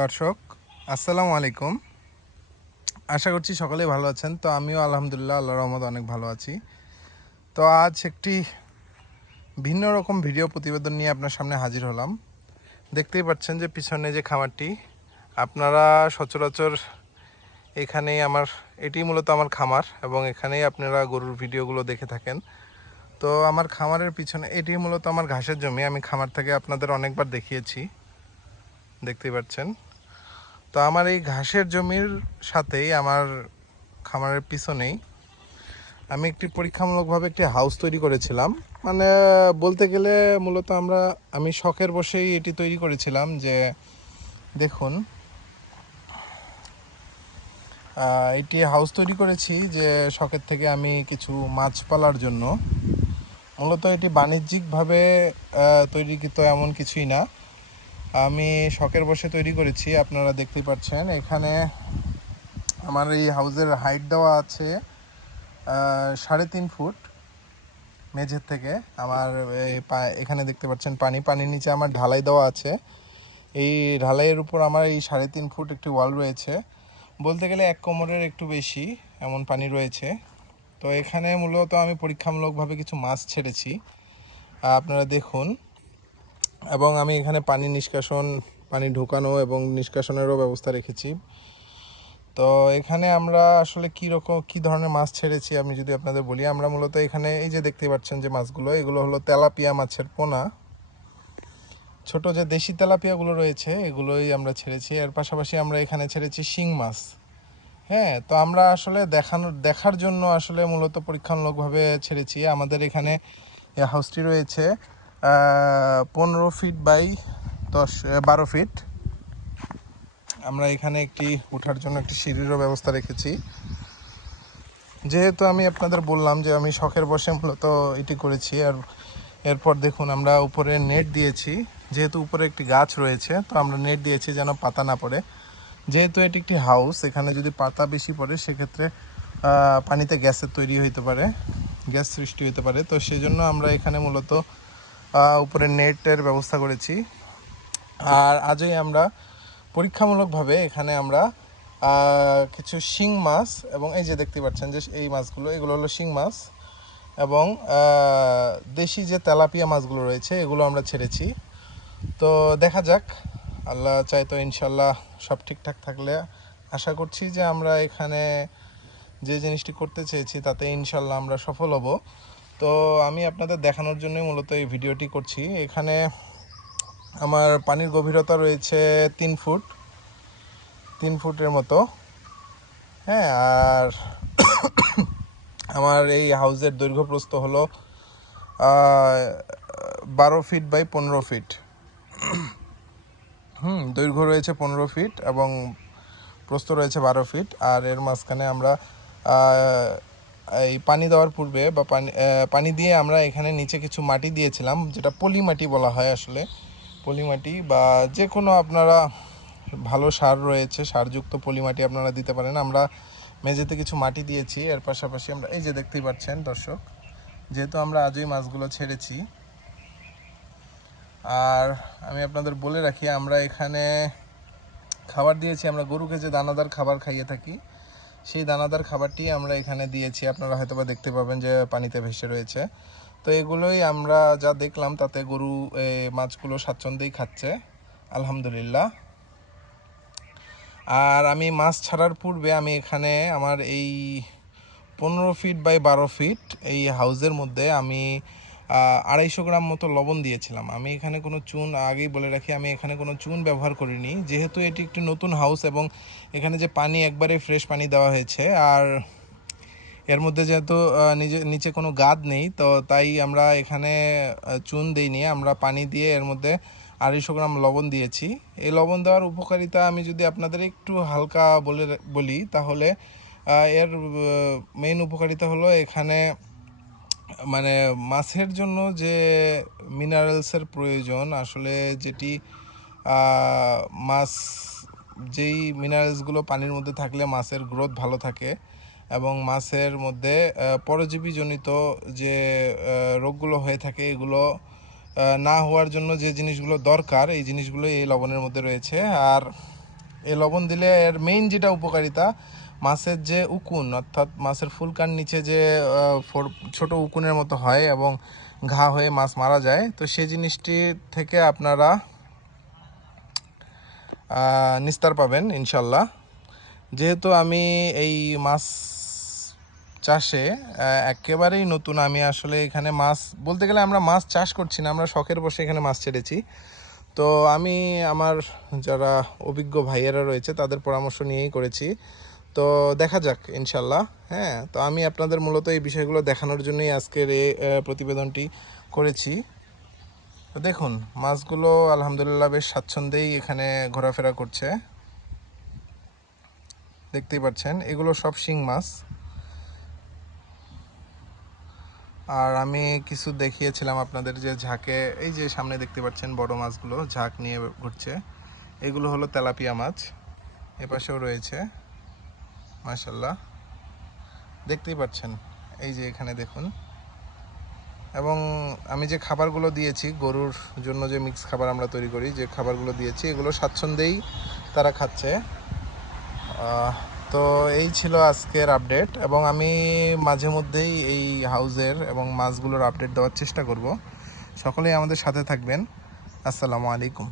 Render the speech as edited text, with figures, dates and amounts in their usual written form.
দর্শক, আসসালামু আলাইকুম। আশা করছি সকলেই ভালো আছেন। তো আমিও আলহামদুলিল্লাহ আল্লাহর রহমতে অনেক ভালো আছি। তো আজ একটি ভিন্ন রকম ভিডিও প্রতিবেদন নিয়ে আপনার সামনে হাজির হলাম। দেখতেই পাচ্ছেন যে পিছনে যে খামারটি, আপনারা সচরাচর এখানেই এটি মূলত আমার খামার এবং এখানেই আপনারা গরুর ভিডিওগুলো দেখে থাকেন। তো আমার খামারের পিছনে এটি মূলত আমার ঘাসের জমি। আমি খামার থেকে আপনাদের অনেকবার দেখিয়েছি, দেখতেই পাচ্ছেন। তো আমার এই ঘাসের জমির সাথেই আমার খামারের পিছনেই আমি একটি পরীক্ষামূলকভাবে একটি হাউস তৈরি করেছিলাম। মানে বলতে গেলে মূলত আমি শখের বশেই এটি তৈরি করেছিলাম। যে দেখুন, এটি হাউস তৈরি করেছি যে শখের থেকে আমি কিছু মাছ পালার জন্য। মূলত এটি বাণিজ্যিকভাবে তৈরিকৃত এমন কিছুই না, আমি শখের বশে তৈরি করেছি। আপনারা দেখতেই পাচ্ছেন এখানে আমার এই হাউসের হাইট দেওয়া আছে 3.5 ফুট মেঝের থেকে। আমার এখানে দেখতে পাচ্ছেন পানির নিচে আমার ঢালাই দেওয়া আছে। এই ঢালাইয়ের উপর আমার এই 3.5 ফুট একটি ওয়াল রয়েছে। বলতে গেলে 1 কোমরের একটু বেশি এমন পানি রয়েছে। তো এখানে মূলত আমি পরীক্ষামূলকভাবে কিছু মাছ ছেড়েছি, আপনারা দেখুন। এবং আমি এখানে পানি ঢোকানো এবং নিষ্কাশনেরও ব্যবস্থা রেখেছি। তো এখানে আমরা আসলে কী ধরনের মাছ ছেড়েছি আমি যদি আপনাদের বলি, আমরা মূলত এখানে এই যে দেখতে পাচ্ছেন যে মাছগুলো, এগুলো হলো তেলাপিয়া মাছের পোনা। ছোট যে দেশি তেলাপিয়াগুলো রয়েছে এগুলোই আমরা ছেড়েছি। এর পাশাপাশি আমরা এখানে ছেড়েছি শিং মাছ। হ্যাঁ, তো আমরা আসলে দেখার জন্য আসলে মূলত পরীক্ষামূলকভাবে ছেড়েছি। আমাদের এখানে হাউসটি রয়েছে 15 ফিট বাই 12 ফিট। আমরা এখানে ওঠার জন্য একটি সিঁড়িরও ব্যবস্থা রেখেছি। যেহেতু আমি আপনাদের বললাম যে আমি শখের বশে মূলত এটি করেছি। আর এরপর দেখুন, আমরা উপরে নেট দিয়েছি। যেহেতু উপরে একটি গাছ রয়েছে, তো আমরা নেট দিয়েছি যেন পাতা না পড়ে। যেহেতু এটি একটি হাউস, এখানে যদি পাতা বেশি পড়ে সেক্ষেত্রে পানিতে গ্যাস সৃষ্টি হতে পারে। তো সেই জন্য আমরা এখানে মূলত উপরে নেটের ব্যবস্থা করেছি। আর আজই আমরা পরীক্ষামূলকভাবে এখানে আমরা কিছু শিং মাছ, এবং এই যে দেখতে পাচ্ছেন যে এই মাছগুলো, এগুলো হলো শিং মাছ, এবং দেশি যে তেলাপিয়া মাছগুলো রয়েছে এগুলো আমরা ছেড়েছি। তো দেখা যাক, আল্লাহ চাই তো ইনশাল্লাহ সব ঠিকঠাক থাকলে আশা করছি যে আমরা এখানে যে জিনিসটি করতে চেয়েছি তাতে ইনশাল্লাহ আমরা সফল হব। তো আমি আপনাদের দেখানোর জন্যই মূলত এই ভিডিওটি করছি। এখানে আমার পানির গভীরতা রয়েছে 3 ফুটের মতো। হ্যাঁ, আর আমার এই হাউসের দৈর্ঘ্য প্রস্থ হলো 12 ফিট বাই 15 ফিট। দৈর্ঘ্য রয়েছে 15 ফিট এবং প্রস্থ রয়েছে 12 ফিট। আর এর মাঝখানে আমরা এই পানি দেওয়ার পূর্বে বা পানি দিয়ে আমরা এখানে নিচে কিছু মাটি দিয়েছিলাম, যেটা পলি মাটি বলা হয়। আসলে পলি মাটি বা যে কোনো আপনারা ভালো সার রয়েছে, সারযুক্ত পলি মাটি আপনারা দিতে পারেন। আমরা মেঝেতে কিছু মাটি দিয়েছি। এর পাশাপাশি আমরা এই যে দেখতেই পাচ্ছেন দর্শক, যেহেতু আমরা আজই মাছগুলো ছেড়েছি। আর আমি আপনাদের বলে রাখি, আমরা এখানে খাবার দিয়েছি, আমরা গরুকে যে দানাদার খাবার খাইয়ে থাকি সেই দানাদার খাবারটি আমরা এখানে দিয়েছি। আপনারা হয়তো বা দেখতে পাবেন যে পানিতে ভেসে রয়েছে। তো এগুলোই আমরা যা দেখলাম তাতে গরু মাছগুলো স্বাচ্ছন্দ্যেই খাচ্ছে, আলহামদুলিল্লাহ। আর আমি মাছ ছাড়ার পূর্বে আমি এখানে আমার এই 15 ফিট বাই 12 ফিট এই হাউসের মধ্যে আমি 250 গ্রাম মতো লবণ দিয়েছিলাম। আমি এখানে কোনো চুন, আগেই বলে রাখি, আমি এখানে কোনো চুন ব্যবহার করিনি, যেহেতু এটি একটি নতুন হাউস এবং এখানে যে পানি একবারে ফ্রেশ পানি দেওয়া হয়েছে। আর এর মধ্যে যেহেতু নিচে কোনো গাদ নেই, তো তাই আমরা এখানে চুন দিইনি। আমরা পানি দিয়ে এর মধ্যে 250 গ্রাম লবণ দিয়েছি। এই লবণ দেওয়ার উপকারিতা আমি যদি আপনাদের একটু হালকা বলি তাহলে এর মেইন উপকারিতা হলো এখানে মানে মাছের জন্য যে মিনারেলসের প্রয়োজন, আসলে মাছ যেই মিনারেলসগুলো পানির মধ্যে থাকলে মাছের গ্রোথ ভালো থাকে এবং মাছের মধ্যে পরজীবীজনিত যে রোগগুলো হয়ে থাকে এগুলো না হওয়ার জন্য যে জিনিসগুলো দরকার, এই জিনিসগুলো এই লবণের মধ্যে রয়েছে। আর এই লবণ দিলে এর মেইন যেটা উপকারিতা, মাছের যে উকুন অর্থাৎ মাছের ফুলকার নিচে যে ছোট উকুনের মতো হয় এবং ঘা হয়ে মাছ মারা যায়, তো সেই জিনিসটি থেকে আপনারা নিস্তার পাবেন ইনশাল্লাহ। যেহেতু আমি এই মাছ চাষে একেবারেই নতুন, আমি আসলে এখানে মাছ বলতে গেলে আমরা মাছ চাষ করছি না, আমরা শখের বসে এখানে মাছ ছেড়েছি। তো আমি আমার যারা অভিজ্ঞ ভাইয়েরা রয়েছে তাদের পরামর্শ নিয়েই করেছি। তো দেখা যাক ইনশাল্লাহ। হ্যাঁ, তো আমি আপনাদের মূলত এই বিষয়গুলো দেখানোর জন্যই আজকের এই প্রতিবেদনটি করেছি। তো দেখুন মাছগুলো আলহামদুলিল্লাহ বেশ স্বাচ্ছন্দ্যেই এখানে ঘোরাফেরা করছে, দেখতেই পাচ্ছেন এগুলো সব শিং মাছ। আর আমি কিছু দেখিয়েছিলাম আপনাদের যে ঝাঁকে, এই যে সামনে দেখতে পাচ্ছেন বড় মাছগুলো ঝাঁক নিয়ে ঘুরছে, এগুলো হলো তেলাপিয়া মাছ। এপাশেও রয়েছে মাশাল্লাহ, দেখতেই পাচ্ছেন এই যে এখানে দেখুন। এবং আমি যে খাবারগুলো দিয়েছি গরুর জন্য, যে মিক্স খাবার আমরা তৈরি করি, যে খাবারগুলো দিয়েছি এগুলো স্বাচ্ছন্দ্যেই তারা খাচ্ছে। তো এই ছিল আজকের আপডেট, এবং আমি মাঝে মধ্যেই এই হাউজের এবং মাছগুলোর আপডেট দেওয়ার চেষ্টা করব। সকলেই আমাদের সাথে থাকবেন। আসসালামু আলাইকুম।